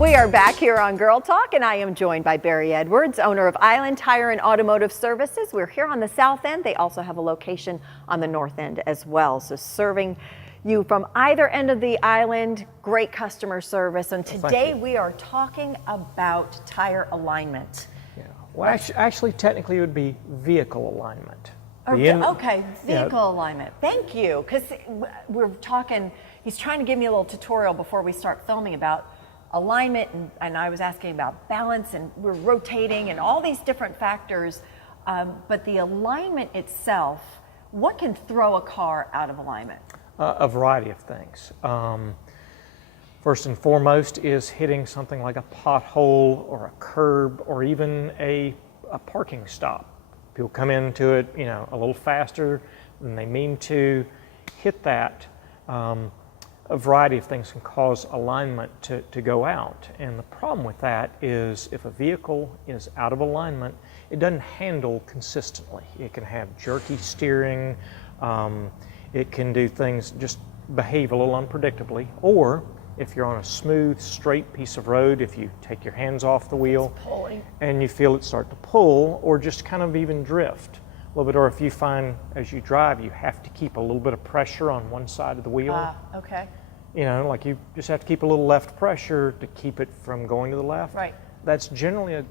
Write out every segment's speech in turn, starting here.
We are back here on Girl Talk, and I am joined by Barry Edwards, owner of Island Tire and Automotive Services. We're here on the south end. They also have a location on the north end as well. So serving you from either end of the island, great customer service. And today we are talking about tire alignment. Yeah. Well, actually, technically, it would be vehicle alignment. Okay, vehicle alignment. Thank you, because we're talking, he's trying to give me a little tutorial before we start filming about alignment, and I was asking about balance, and we're rotating and all these different factors, but the alignment itself, what can throw a car out of alignment? A variety of things. First and foremost is hitting something like a pothole or a curb or even a parking stop. People come into it, you know, a little faster than they mean to, hit that. A variety of things can cause alignment to go out. And the problem with that is if a vehicle is out of alignment, it doesn't handle consistently. It can have jerky steering, it can do things, just behave a little unpredictably. Or if you're on a smooth, straight piece of road, if you take your hands off the wheel and you feel it start to pull or just kind of even drift a little bit, or if you find as you drive you have to keep a little bit of pressure on one side of the wheel. Okay. You know, like you just have to keep a little left pressure to keep it from going to the left. Right. That's generally a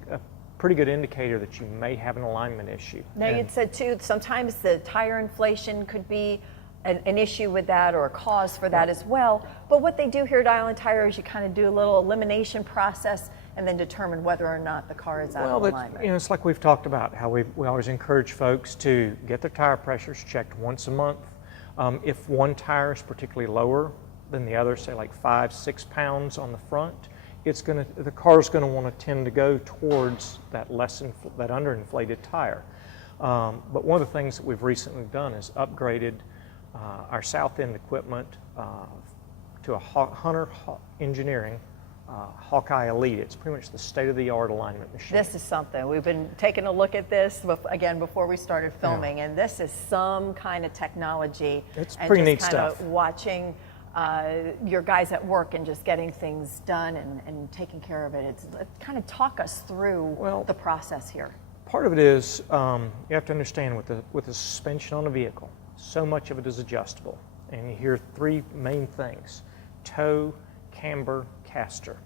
pretty good indicator that you may have an alignment issue. Now, you'd said too, sometimes the tire inflation could be an issue with that or a cause for that as well. But what they do here at Island Tire is you kind of do a little elimination process and then determine whether or not the car is out of alignment. You know, it's like we've talked about, how we always encourage folks to get their tire pressures checked once a month. If one tire is particularly lower than the other, say like 5-6 pounds on the front, the car's going to want to tend to go towards that that underinflated tire. But one of the things that we've recently done is upgraded our south end equipment to a Hunter Engineering Hawkeye Elite. It's pretty much the state-of-the-art alignment machine. This is something. We've been taking a look at this again before we started filming, and this is some kind of technology. It's pretty neat stuff. Watching your guys at work and just getting things done and taking care of it. Kind of talk us through the process here. Part of it is you have to understand with the suspension on a vehicle, so much of it is adjustable. And you hear three main things: toe, camber, caster.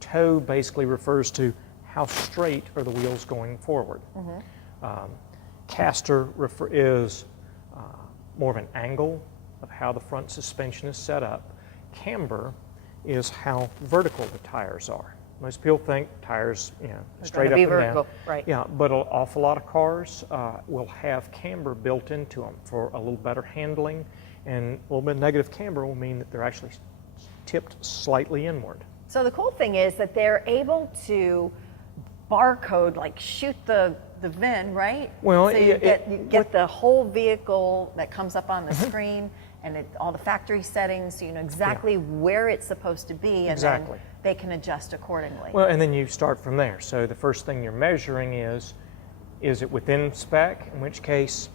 Toe basically refers to how straight are the wheels going forward. Caster is more of an angle of how the front suspension is set up. Camber is how vertical the tires are. Most people think tires, you know, straight up and down. Right. Yeah, but an awful lot of cars will have camber built into them for a little better handling, and a little bit of negative camber will mean that they're actually tipped slightly inward. So the cool thing is that they're able to barcode, like shoot the VIN, right? Well, so you get the whole vehicle that comes up on the screen, and all the factory settings, so you know exactly where it's supposed to be, and then they can adjust accordingly. Well, and then you start from there. So the first thing you're measuring is it within spec, in which case,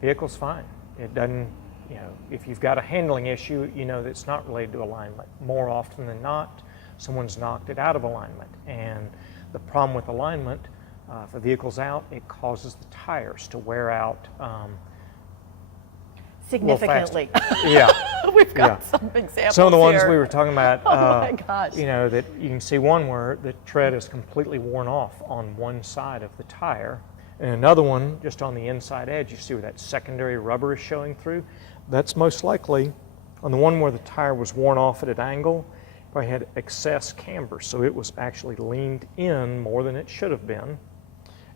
vehicle's fine. It doesn't, you know, if you've got a handling issue, you know that's not related to alignment. More often than not, someone's knocked it out of alignment. And the problem with alignment, if a vehicle's out, it causes the tires to wear out significantly. Yeah. We've got some examples. Some of the ones here. we were talking about, oh my gosh. you know, that you can see one where the tread is completely worn off on one side of the tire, and another one just on the inside edge. You see where that secondary rubber is showing through. That's most likely on the one where the tire was worn off at an angle. Probably had excess camber, so it was actually leaned in more than it should have been.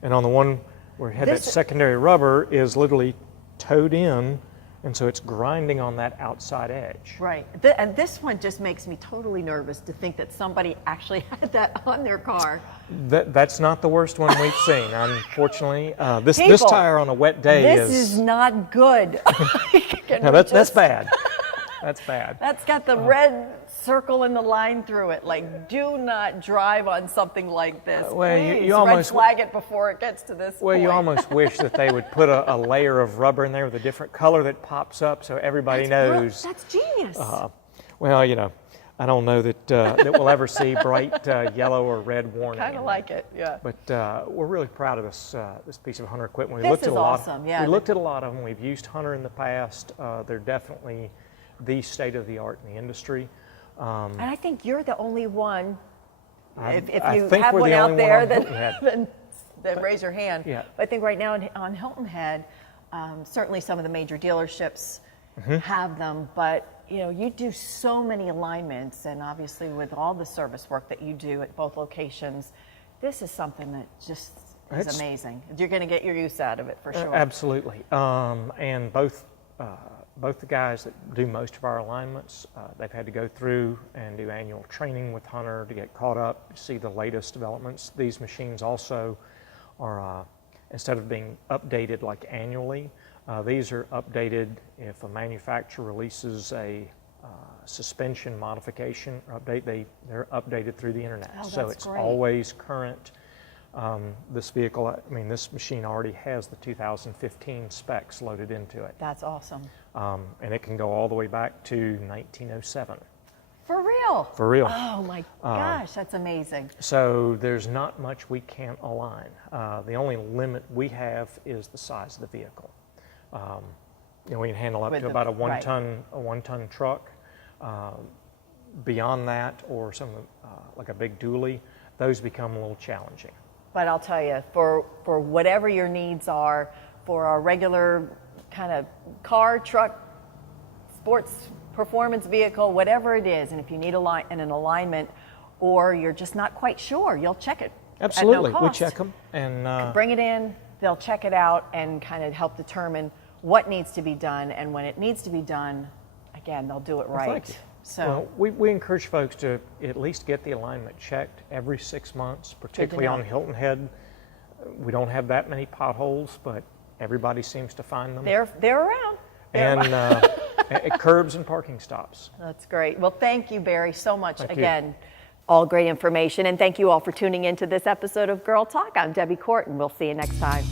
And on the one where it had that secondary rubber is literally towed in, and so it's grinding on that outside edge. Right. And this one just makes me totally nervous to think that somebody actually had that on their car. That's not the worst one we've seen, unfortunately. This tire on a wet day this is not good. No, that's bad. That's bad. That's got the red circle in the line through it. Like, do not drive on something like this. Well, please, you almost red flag it before it gets to this point. You almost wish that they would put a layer of rubber in there with a different color that pops up so everybody knows. That's genius. Well, you know, I don't know that we'll ever see bright yellow or red warning. Kind of like it, yeah. But we're really proud of this piece of Hunter equipment. This is awesome, yeah. We looked at a lot of them. We've used Hunter in the past. They're definitely the state of the art in the industry. And I think you're the only one. If I you think have we're one the out only one there, on Hilton Head. then raise your hand. Yeah. But I think right now on Hilton Head, certainly some of the major dealerships have them, but you do so many alignments, and obviously with all the service work that you do at both locations, this is something that just is amazing. You're going to get your use out of it for sure. Absolutely. And both the guys that do most of our alignments, they've had to go through and do annual training with Hunter to get caught up, see the latest developments. These machines also are, instead of being updated like annually, these are updated if a manufacturer releases a suspension modification or update, they're updated through the internet. Oh, so that's it's great. always current. This vehicle, this machine already has the 2015 specs loaded into it. That's awesome. And it can go all the way back to 1907. For real? For real. Oh my gosh, that's amazing. So there's not much we can't align. The only limit we have is the size of the vehicle. We can handle up to about a one-ton truck. Beyond that, or some like a big dually, those become a little challenging. But I'll tell you, for whatever your needs are, for our regular kind of car, truck, sports performance vehicle, whatever it is, and if you need an alignment or you're just not quite sure, you'll check it. Absolutely, at no we cost. check them and bring it in. They'll check it out and kind of help determine what needs to be done, and when it needs to be done, again, they'll do it right. Thank you. So we encourage folks to at least get the alignment checked every 6 months, particularly on Hilton Head. We don't have that many potholes, but everybody seems to find them. they're around. And at curbs and parking stops. That's great. Well, thank you, Barry, so much. Thank Again, you. all great information. And thank you all for tuning into this episode of Girl Talk. I'm Debbie Court, and we'll see you next time.